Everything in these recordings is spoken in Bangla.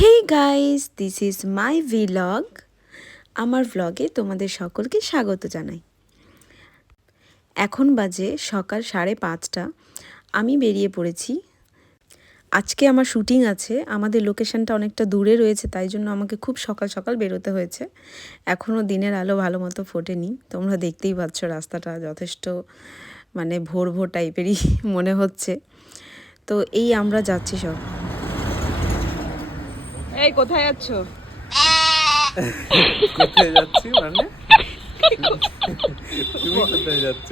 Hey guys, this is my vlog. আমার ভ্লগে তোমাদের সকলকে স্বাগত জানাই। এখন বাজে সকাল 5:30। আমি বেরিয়ে পড়েছি। আজকে আমার শুটিং আছে। আমাদের লোকেশনটা অনেকটা দূরে রয়েছে, তাই জন্য আমাকে খুব সকাল সকাল বেরোতে হয়েছে। এখনও দিনের আলো ভালো মতো ফোটেনি। তোমরা দেখতেই পাচ্ছ রাস্তাটা যথেষ্ট ভোর ভোর টাইপেরই মনে হচ্ছে। তো এই আমরা যাচ্ছি সব। এই কোথায় যাচ্ছ? কোথায় যাচ্ছি মানে? তুমি কোথায় যাচ্ছ?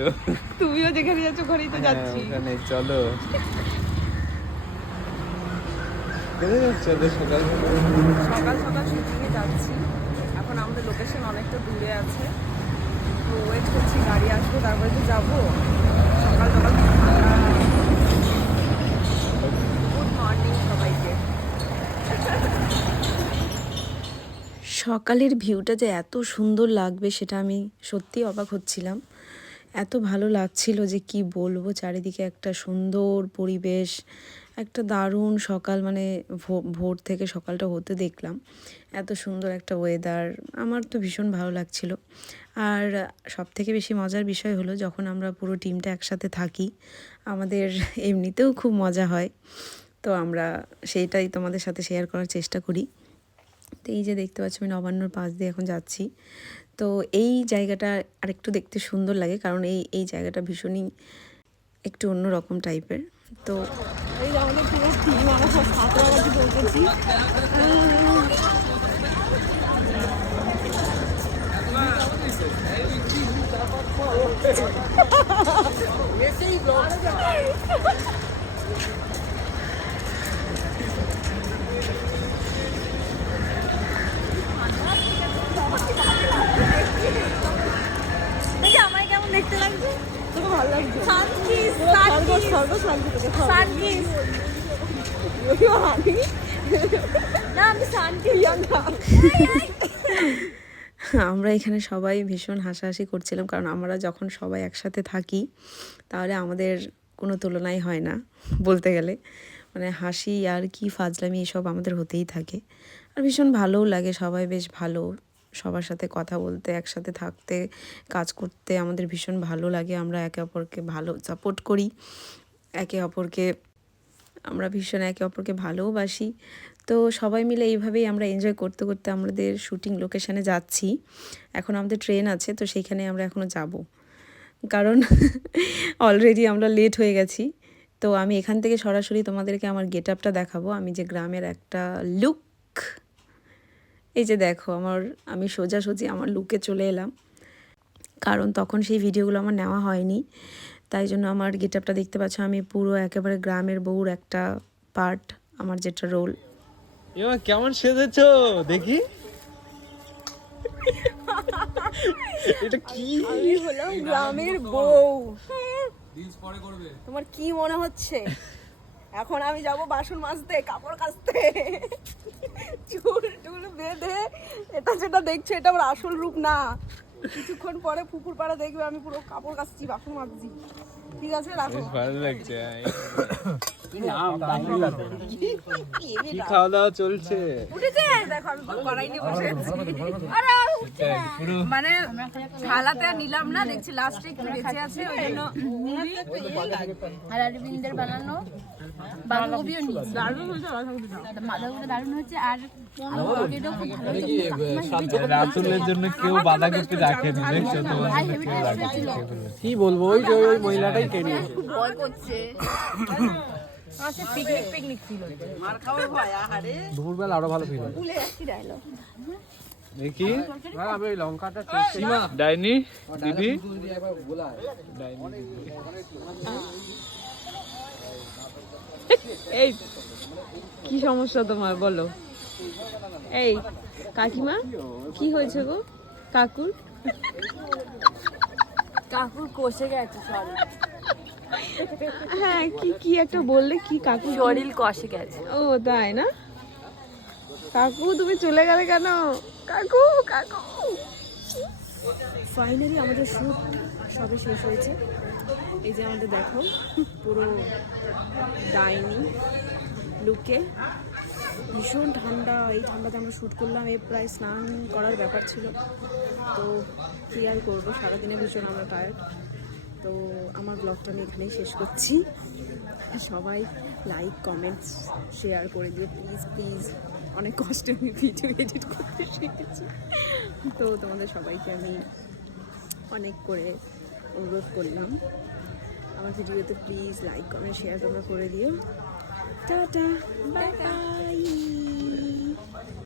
তুমিও যেখানে যাচ্ছ ওখানেই তো যাচ্ছি। ওখানে চলো। কোথায় যাচ্ছ? সকাল সকাল সকাল শুটিংয়ে যাচ্ছি। এখন আমাদের লোকেশন অনেকটা দূরে আছে, তো ওয়েট করছি গাড়ি আসবো, তারপরে তো যাবো। সকাল সকাল গুড মর্নিং সবাইকে। সকালের ভিউটা যে এত সুন্দর লাগবে সেটা আমি সত্যিই অবাক হচ্ছিলাম। এত ভালো লাগছিল যে কি বলবো। চারিদিকে একটা সুন্দর পরিবেশ, একটা দারুণ সকাল, ভোর থেকে সকালটা হতে দেখলাম। এত সুন্দর একটা ওয়েদার, আমার তো ভীষণ ভালো লাগছিল। আর সবথেকে বেশি মজার বিষয় হলো যখন আমরা পুরো টিমটা একসাথে থাকি, আমাদের এমনিতেও খুব মজা হয়। তো আমরা সেইটাই তোমাদের সাথে শেয়ার করার চেষ্টা করি। তো এই যে দেখতে পাচ্ছ, আমি নবান্নর পাশ দিয়ে এখন যাচ্ছি। তো এই জায়গাটা আরেকটু দেখতে সুন্দর লাগে, কারণ এই জায়গাটা ভীষণই একটু অন্যরকম টাইপের। তো এই আমাদের পুরো টিম, আমরা সব ছাত্রাবাসী বলতেছি। আমায় কেমন দেখতে লাগছে? তোকে ভালো লাগছে? আমরা এখানে সবাই ভীষণ হাসাহাসি করছিলাম, কারণ আমরা যখন সবাই একসাথে থাকি তাহলে আমাদের কোনো তুলনাই হয় না বলতে গেলে। হাসি আর কি ফাজলামি এসব আমাদের হতেই থাকে। আর ভীষণ ভালোও লাগে, সবাই বেশ ভালো। সবার সাথে কথা বলতে, একসাথে থাকতে, কাজ করতে আমাদের ভীষণ ভালো লাগে। আমরা একে অপরকে ভালো সাপোর্ট করি, আমরা ভীষণ একে অপরকে ভালোবাসি। তো সবাই মিলে এইভাবেই আমরা এনজয় করতে করতে আমাদের শুটিং লোকেশানে যাচ্ছি। এখন আমাদের ট্রেন আছে, তো সেইখানে আমরা এখনও যাব, কারণ অলরেডি আমরা লেট হয়ে গেছি। তো আমি এখান থেকে সরাসরি তোমাদেরকে আমার গেট আপটা দেখাবো। আমি যে গ্রামের একটা লুক, এই যে দেখো আমি সোজাসুজি আমার লুকে চলে এলাম, কারণ তখন সেই ভিডিওগুলো আমার নেওয়া হয়নি। তাই জন্য আমার গেট আপটা দেখতে পাচ্ছ, আমি পুরো একেবারে গ্রামের বউর একটা পার্ট, আমার যেটা রোল। এবার কেমন সেজেছো দেখি? এটা কি? আমি হলাম গ্রামের বউ। তোমার কি মনে হচ্ছে? এখন আমি যাব বাসন মাজতে, কাপড় কাচতে, চুল টুল বেঁধে। এটা যেটা দেখছো এটা আমার আসল রূপ না। কিছুক্ষণ পরে পুকুর পাড়ে দেখবে আমি পুরো কাপড় কাচছি, বাসন মাজছি। ঠিক আছে, রাখো। ভালো লাগছে। কি খাওয়া দাওয়া চলছে? উঠেছে দেখো, আমি পুরো কড়াই নিয়ে বসে আছি। আরে আর উঠছে না। থালাতে নিলাম না, দেখছি লাস্টে কি বেঁচে আছে, ওই জন্য মুড়ি আর অরবিন্দের বানানো বাঁধাকপিও নিয়েছি। দারুণ হয়েছে বাঁধাকপিটা, দারুণ হচ্ছে। আর রাতুলের জন্য কেউ বাঁধাকপি রাখেনি, দেখছো? তোমার জন্য কেউ রাখেনি। কি বলবো, ওই যে ওই মহিলাটাই কেনে ভয় করছে। পিকনিক ছিল, মার খাওয়ার ভয়। আরে দুপুরবেলা আরো ভালো ফিল ভুলে যাচ্ছি ডায়লগ। দেখি আমি ওই লঙ্কাটা ডাইনি দিদি, এই কি সমস্যা তোমার বলো? এই কাকিমা, কি হয়েছে গো? কাকুর কষে গেছে, সরি। হ্যাঁ, কি একটা বললে, কি কাকু? শরীর কষে গেছে। ও তাই না? কাকু তুমি চলে গেলে কেন? কাকু কাকু। ফাইনালি আমাদের শুট সবে শেষ হয়েছে। এই যে আমাদের দেখো পুরো ডাইনি লুকে ভীষণ ঠান্ডা, এই ঠান্ডাতে আমরা শ্যুট করলাম, এ প্রায় স্নান করার ব্যাপার ছিল, তো কী আর করবো, সারাদিনে ভীষণ আমরা টায়ার্ড। তো আমার ব্লগটা আমি এখানেই শেষ করছি। সবাই লাইক কমেন্টস শেয়ার করে দিয়ে প্লিজ প্লিজ, অনেক কষ্টে আমি ভিডিও এডিট করতে শিখেছি, তো তোমাদের সবাইকে আমি অনেক করে অনুরোধ করলাম আমার ভিডিওতে প্লিজ লাইক কমেন্ট শেয়ার তোমরা করে দিও। Tata, bye bye.